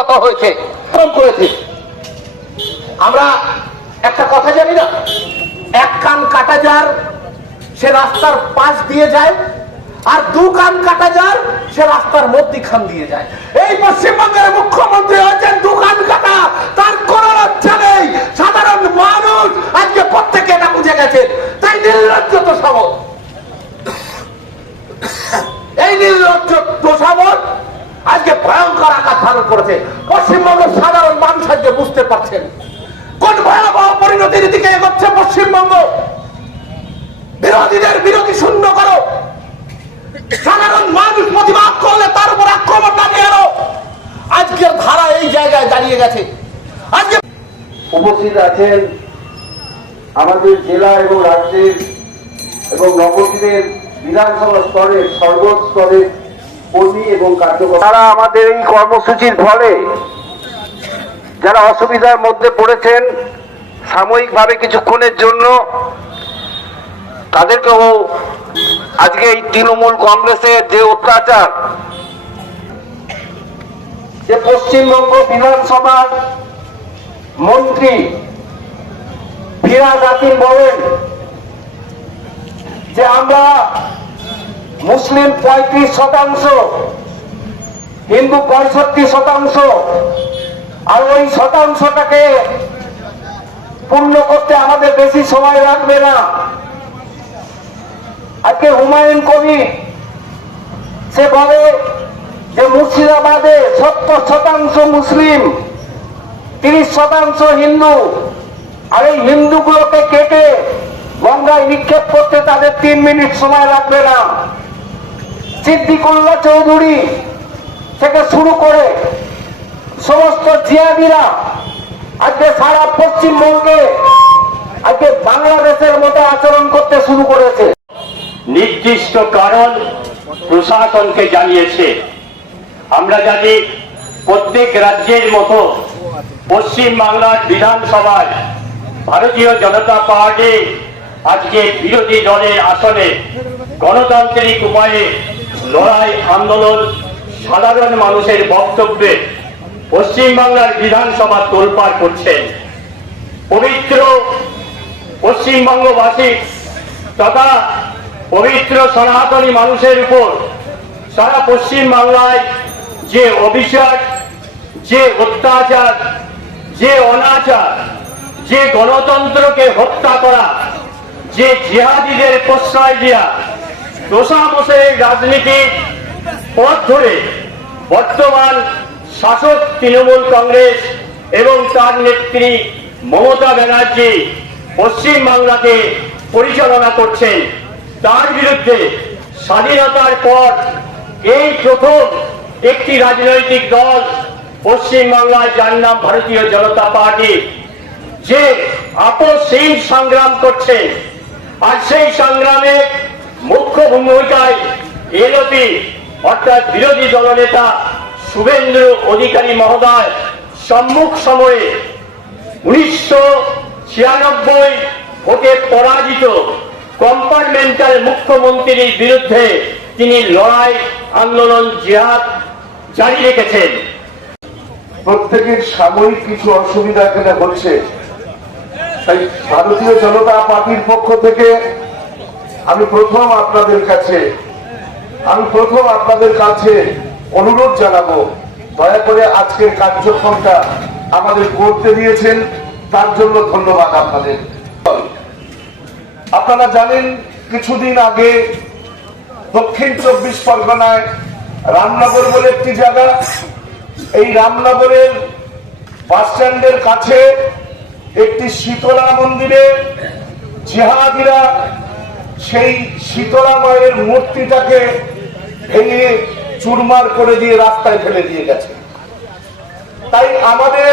করেছে কম করেছে। আমরা একটা কথা জানি না, এক কান কাটা যার, সে রাস্তার পাশ দিয়ে যায়, আর দু কান কাটা যার, সে রাস্তার মধ্যিখান দিয়ে যায়। এই পশ্চিমবঙ্গের মুখ্যমন্ত্রী হয়েছেন দু কান কাটা, তার কোন লজ্জা নেই। সাধারণ মানুষ আজকে প্রত্যেকে এটা বুঝে গেছে। তাই নির্লজ্জ তো সবল এই নির্লজ্জ তোষামত আজকে আকার ধারণ করেছে। পশ্চিমবঙ্গের সাধারণ মানুষ আজকে বুঝতে পারছেন। কোন ভয়াবহ পরিণতির দিকে এগোচ্ছে পশ্চিমবঙ্গ? বিরোধীদের বিরোধী শূন্য করো। সাধারণ মানুষ প্রতিবাদ করলে তার উপর আক্রমণ দাঁড়িয়ে এলো আজকের ধারা এই জায়গায় দাঁড়িয়ে গেছে। আজকে উপস্থিত আছেন আমাদের জেলা এবং রাজ্যের এবং নবদ্বীপের বিধানসভা স্তরের সর্বস্তরের তারা আমাদের এই কর্মসূচির ফলে যারা অসুবিধার মধ্যে পড়েছেন সাময়িকভাবে কিছুক্ষণের জন্য, তাদেরকেও আজকে এই তৃণমূল কংগ্রেসের যে অত্যাচার, যে পশ্চিমবঙ্গ বিধানসভার মন্ত্রী ফিরাজ হাকিম বলেন যে আমরা মুসলিম পঁয়ত্রিশ শতাংশ, হিন্দু পঁয়ষট্টি শতাংশ, আর ওই শতাংশটাকে পূর্ণ করতে আমাদের বেশি সময় লাগবে না। আজকে হুমায়ুন কবির, সে বলে যে মুর্শিদাবাদে সত্তর শতাংশ মুসলিম, তিরিশ শতাংশ হিন্দু, আর এই হিন্দুগুলোকে কেটে গঙ্গায় নিক্ষেপ করতে তাদের তিন মিনিট সময় লাগবে না। সিদ্দিকুল্লাহ চৌধুরী থেকে শুরু করে সমস্ত জিয়াদিরা আজকে সারা পশ্চিমবঙ্গে আজকে বাংলাদেশের মতো আচরণ করতে শুরু করেছে। নির্দিষ্ট কারণ প্রশাসনকে জানিয়েছে। আমরা জানি প্রত্যেক রাজ্যের মতো পশ্চিম বাংলার বিধানসভায় ভারতীয় জনতা পার্টি আজকে বিরোধী দলের আসনে গণতান্ত্রিক উপায়ে লড়াই, আন্দোলন, সাধারণ মানুষের বক্তব্যে পশ্চিমবাংলার বিধানসভা তোলপাড় করছেন। পবিত্র পশ্চিমবঙ্গবাসী তথা পবিত্র সনাতনী মানুষের উপর সারা পশ্চিম বাংলায় যে অভিশাপ, যে অত্যাচার, যে অনাচার, যে গণতন্ত্রকে হত্যা করা, যে জিহাদিদের প্রশ্রয় দেওয়া দোষামশের রাজনীতির পথ ধরে বর্তমান শাসক তৃণমূল কংগ্রেস এবং তার নেত্রী মমতা ব্যানার্জি পশ্চিম বাংলাকে পরিচালনা করছেন। তার বিরুদ্ধে স্বাধীনতার পর এই প্রথম একটি রাজনৈতিক দল পশ্চিম বাংলায় যার নাম ভারতীয় জনতা পার্টি, যে আপসহীন সংগ্রাম করছে। আর সেই সংগ্রামে মুখ্য ভূমিকায় এলপি অর্থাৎ বিরোধী দলনেতা শুভেন্দু অধিকারী মহোদয়, সম্মুখ সময়ে উনিশশো ছিয়ানব্বই ভোটে পরাজিত কম্পার্টমেন্টাল মুখ্যমন্ত্রীর বিরুদ্ধে তিনি লড়াই, আন্দোলন, জিহাদ জারি রেখেছেন। প্রত্যেকের সাময়িক কিছু অসুবিধা হচ্ছে। তাই ভারতীয় জনতা পার্টির পক্ষ থেকে আমি প্রথম আপনাদের কাছে, আমি প্রথম আপনাদের কাছে অনুরোধ জানাব, দয়া করে আজকের কার্যক্রমটা আমাদের করতে দিয়েছেন, তার জন্য ধন্যবাদ আপনাদের। আপনারা জানেন, কিছুদিন আগে দক্ষিণ চব্বিশ পরগনায় রামনগর বলে একটি জায়গা, এই রামনগরের বাস কাছে একটি শীতলা মন্দিরে জিহাদিরা সেই শীতলা মায়ের মূর্তিটাকে ভেঙে চুরমার করে দিয়ে রাস্তায় ফেলে দিয়ে গেছে। তাই আমাদের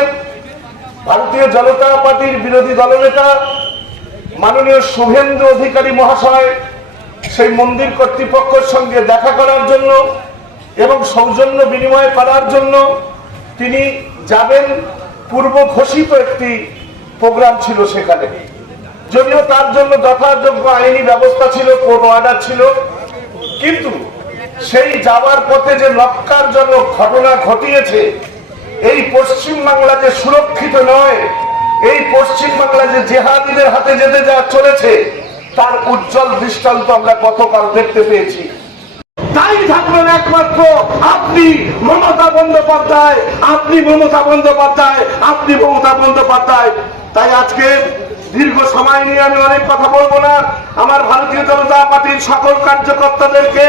ভারতীয় জনতা পার্টির বিরোধী দলনেতা মাননীয় শুভেন্দু অধিকারী মহাশয় সেই মন্দির কর্তৃপক্ষের সঙ্গে দেখা করার জন্য এবং সৌজন্য বিনিময় করার জন্য তিনি যাবেন। পূর্ব ঘোষিত একটি প্রোগ্রাম ছিল সেখানে। যদিও তার জন্য যথাযোগ্য আইনি ব্যবস্থা ছিল, কোর্ট অর্ডার ছিল। কিন্তু সেই যাওয়ার পথে যে লক্কারজনক ঘটনা ঘটিয়েছে, এই পশ্চিম বাংলা যে সুরক্ষিত নয়, এই পশ্চিম বাংলা যে জেহাদিদের হাতে যেতে যা চলেছে, তার উজ্জ্বল দৃষ্টান্ত আমরা গতকাল দেখতে পেয়েছি। তাই থাকবেন একমাত্র আপনি মমতা বন্দ্যোপাধ্যায়। আপনি মমতা বন্দ্যোপাধ্যায়, আপনি মমতা বন্দ্যোপাধ্যায়। তাই আজকে দীর্ঘ সময় নিয়ে আমি অনেক কথা বলব না। আমার ভারতীয় জনতা পার্টির সকল কার্যকর্তাদেরকে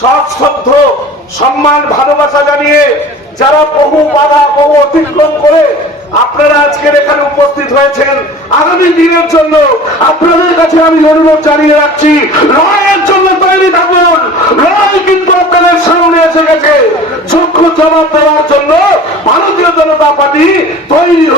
সশ্রদ্ধ সম্মান, ভালোবাসা জানিয়ে যারা বহু বাধা, বহু অতিক্রম করে আপনারা আজকের এখানে উপস্থিত হয়েছেন, আগামী দিনের জন্য আপনাদের কাছে আমি অনুরোধ জানিয়ে রাখছি লড়াইয়ের জন্য তৈরি থাকুন। লড়াই কিন্তু আপনাদের সামনে এসে গেছে। যোগ্য জবাব দেওয়ার জন্য ভারতীয় জনতা পার্টি তৈরি হয়ে গেছে